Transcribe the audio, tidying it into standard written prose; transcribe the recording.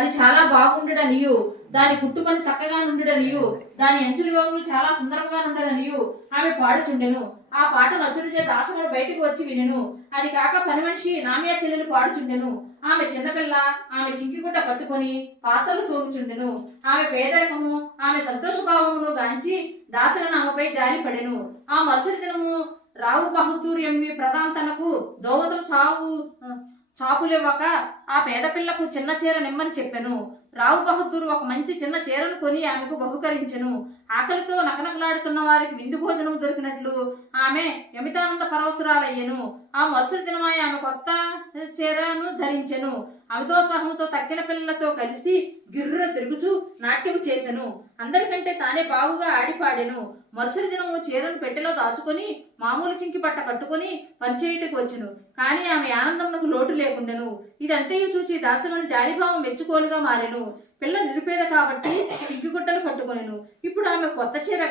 అది చాలా బాగుండడనియు, దాని కుట్టుపని చక్కగా నుండడనియు, దాని అంచుల వేములు చాలా సుందరంగా నుండడనియు ఆమె పాడుచుండెను. ఆ పాట నచ్చుడు చేత దాసముడు బయటకు వచ్చి వినెను. అది కాక పని మనిషి నామియా చెల్లెలు పాడుచుండెను. ఆమె చిన్నపిల్ల, ఆమె చింకిగుడ్డ కట్టుకొని పాత్రలు తోముచుండెను. ఆమె పేదరికము, ఆమె సంతోషభావమును గాంచి దాసలను ఆమెపై జాలి పడెను. ఆ మరుసటి దినము రావు బహదూర్ ఎంవి ప్రధాన తనకు దోవతలు చాపులివ్వక ఆ పేద పిల్లకు చిన్న చీర నిమ్మని చెప్పెను. రావు బహదూర్ ఒక మంచి చిన్న చీరను కొని ఆమెకు బహుకరించెను. ఆకలితో నకనకలాడుతున్న వారికి విందు భోజనం దొరికినట్లు ఆమె యమితానంద పరవశురాలయ్యెను. ఆ మరుసటి దినమాయ ఆమె కొత్త చీరను ధరించెను. అమితోత్సాహంతో తక్కిన పిల్లలతో కలిసి గిర్రున తిరుగుచూ నాట్యము చేసెను. అందరికంటే తానే బాగుగా ఆడిపాడెను. మరుసటి దినము చీరను పెట్టెలో దాచుకొని మామూలు చింకి పట్ట కట్టుకుని పనిచేయుటకు వచ్చెను. కాని ఆమె ఆనందమునకు లోటు లేకుండెను. ఇదంతయు చూచి దాసులను జాలిభావం మెచ్చుకోలుగా మారెను. పిల్ల నిరుపేద కాబట్టి చింకిగుడ్డలు కట్టుకొనెను. ఇప్పుడు ఆమె కొత్త చీర